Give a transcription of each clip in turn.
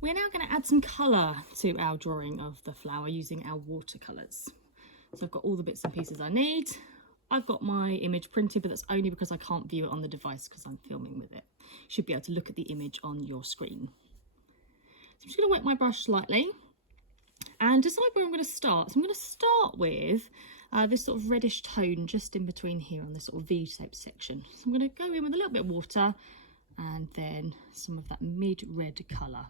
We're now going to add some colour to our drawing of the flower using our watercolours. So I've got all the bits and pieces I need. I've got my image printed, but that's only because I can't view it on the device because I'm filming with it. You should be able to look at the image on your screen. So I'm just going to wet my brush slightly and decide where I'm going to start. So I'm going to start with this sort of reddish tone just in between here on this sort of V-shaped section. So I'm going to go in with a little bit of water and then some of that mid-red colour.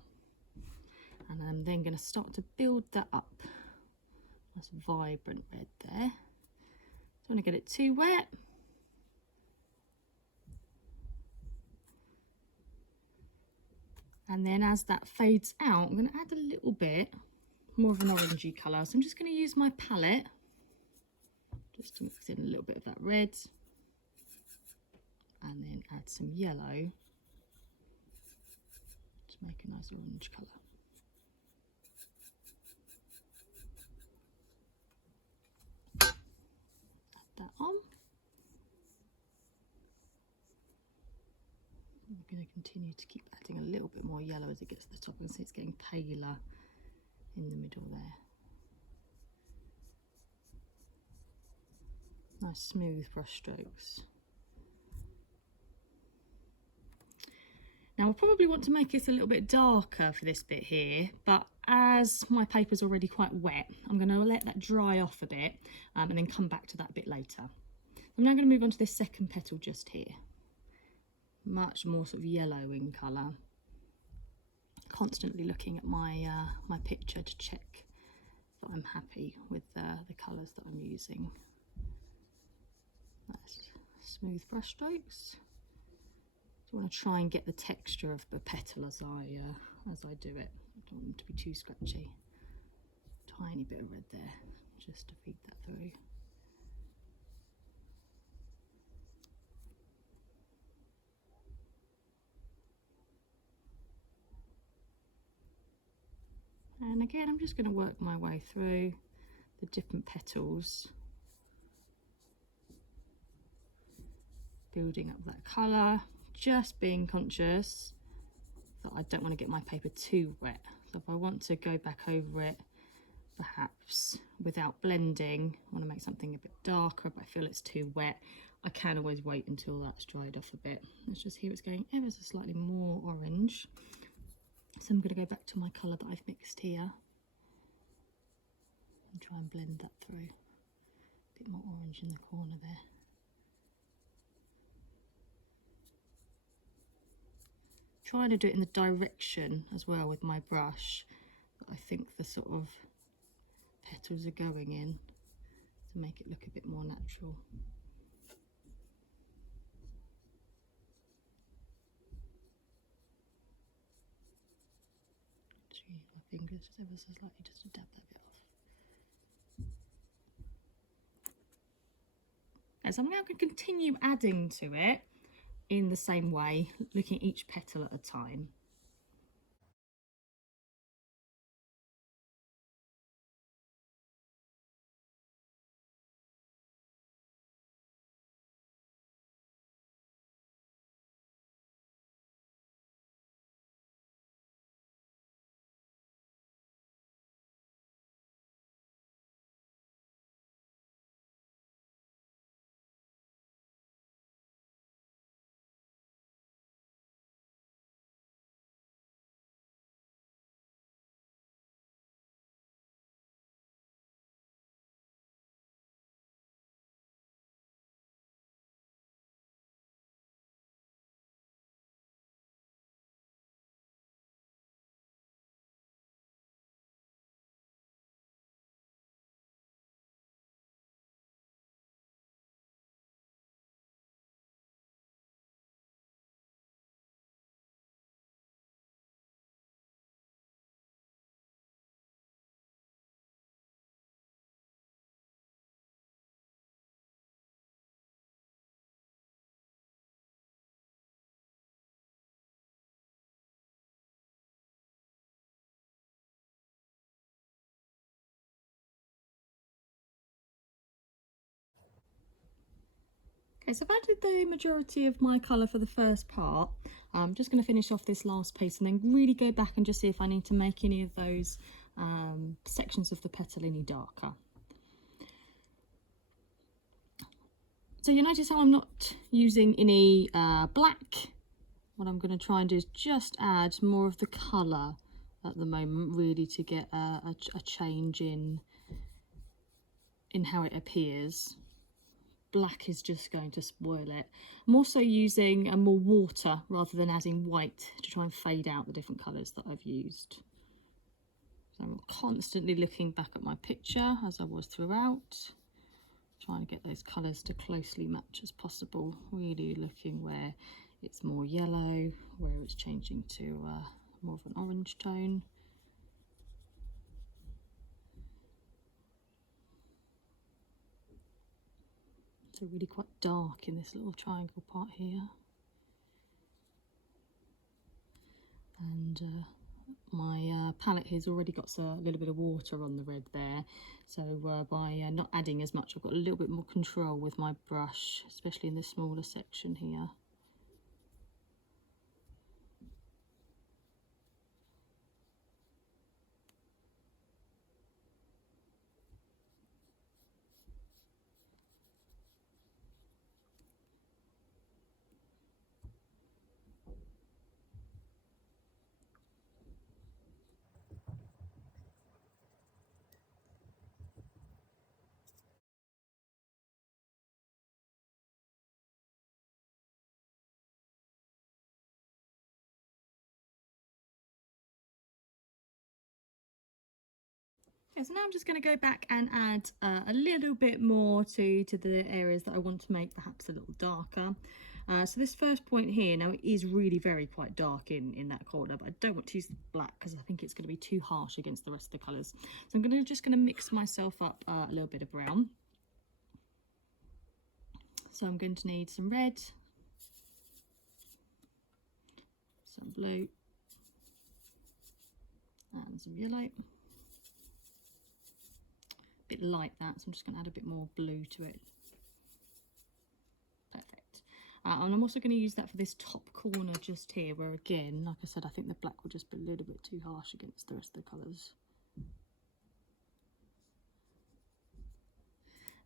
And I'm then going to start to build that up. That's vibrant red there. Don't want to get it too wet. And then as that fades out, I'm going to add a little bit more of an orangey colour. So I'm just going to use my palette just to mix in a little bit of that red and then add some yellow to make a nice orange colour. That on. I'm going to continue to keep adding a little bit more yellow as it gets to the top. You can see it's getting paler in the middle there. Nice smooth brush strokes. Now I probably want to make it a little bit darker for this bit here, but as my paper's already quite wet, I'm going to let that dry off a bit and then come back to that a bit later. I'm now going to move on to this second petal just here. Much more sort of yellow in colour. Constantly looking at my my picture to check that I'm happy with the colours that I'm using. Nice smooth brush strokes. I want to try and get the texture of the petal as I do it. I don't want them to be too scratchy. Tiny bit of red there, just to feed that through. And again, I'm just going to work my way through the different petals, building up that colour, just being conscious that I don't want to get my paper too wet. So if I want to go back over it, perhaps without blending, I want to make something a bit darker, but I feel it's too wet, I can always wait until that's dried off a bit. Let's just hear it's going ever so slightly more orange. So I'm going to go back to my colour that I've mixed here and try and blend that through. A bit more orange in the corner there. Trying to do it in the direction as well with my brush that I think the sort of petals are going in to make it look a bit more natural. Just use my fingers just ever so slightly just to dab that bit off. And so I'm now going to continue adding to it in the same way, looking at each petal at a time. Okay, so I've added the majority of my colour for the first part. I'm just going to finish off this last piece and then really go back and just see if I need to make any of those sections of the petal any darker. So you notice how I'm not using any black. What I'm going to try and do is just add more of the colour at the moment, really, to get a change in how it appears. Black is just going to spoil it. I'm also using more water rather than adding white to try and fade out the different colours that I've used. So I'm constantly looking back at my picture as I was throughout, trying to get those colours to closely match as possible, really looking where it's more yellow, where it's changing to more of an orange tone. So really quite dark in this little triangle part here. And my palette here's already got a little bit of water on the red there, so by not adding as much, I've got a little bit more control with my brush, especially in the smaller section here. Okay, so now I'm just going to go back and add a little bit more to the areas that I want to make perhaps a little darker. So this first point here, now it is really quite dark in that corner, but I don't want to use the black because I think it's going to be too harsh against the rest of the colours. So I'm just going to mix myself up a little bit of brown. So I'm going to need some red, some blue, and some yellow. Bit light that, so I'm just going to add a bit more blue to it. Perfect. And I'm also going to use that for this top corner just here, where again, like I said, I think the black will just be a little bit too harsh against the rest of the colours.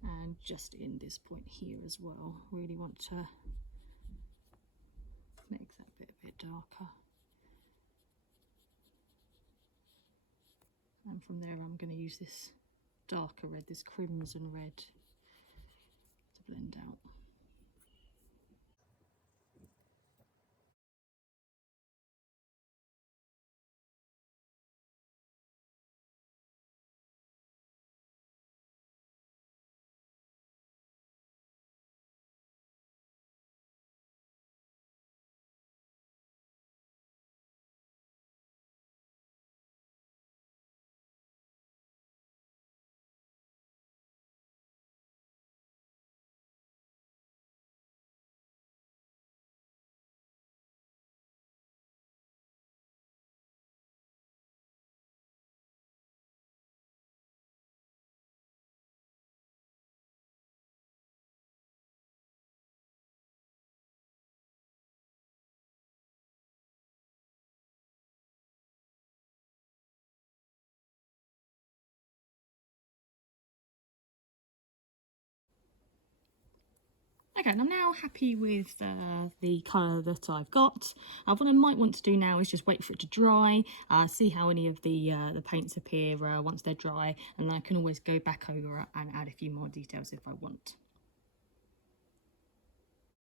And just in this point here as well, really want to make that bit a bit darker. And from there I'm going to use this darker red, this crimson red, to blend out. Okay, and I'm now happy with the colour that I've got. What I might want to do now is just wait for it to dry, see how any of the paints appear once they're dry, and then I can always go back over and add a few more details if I want.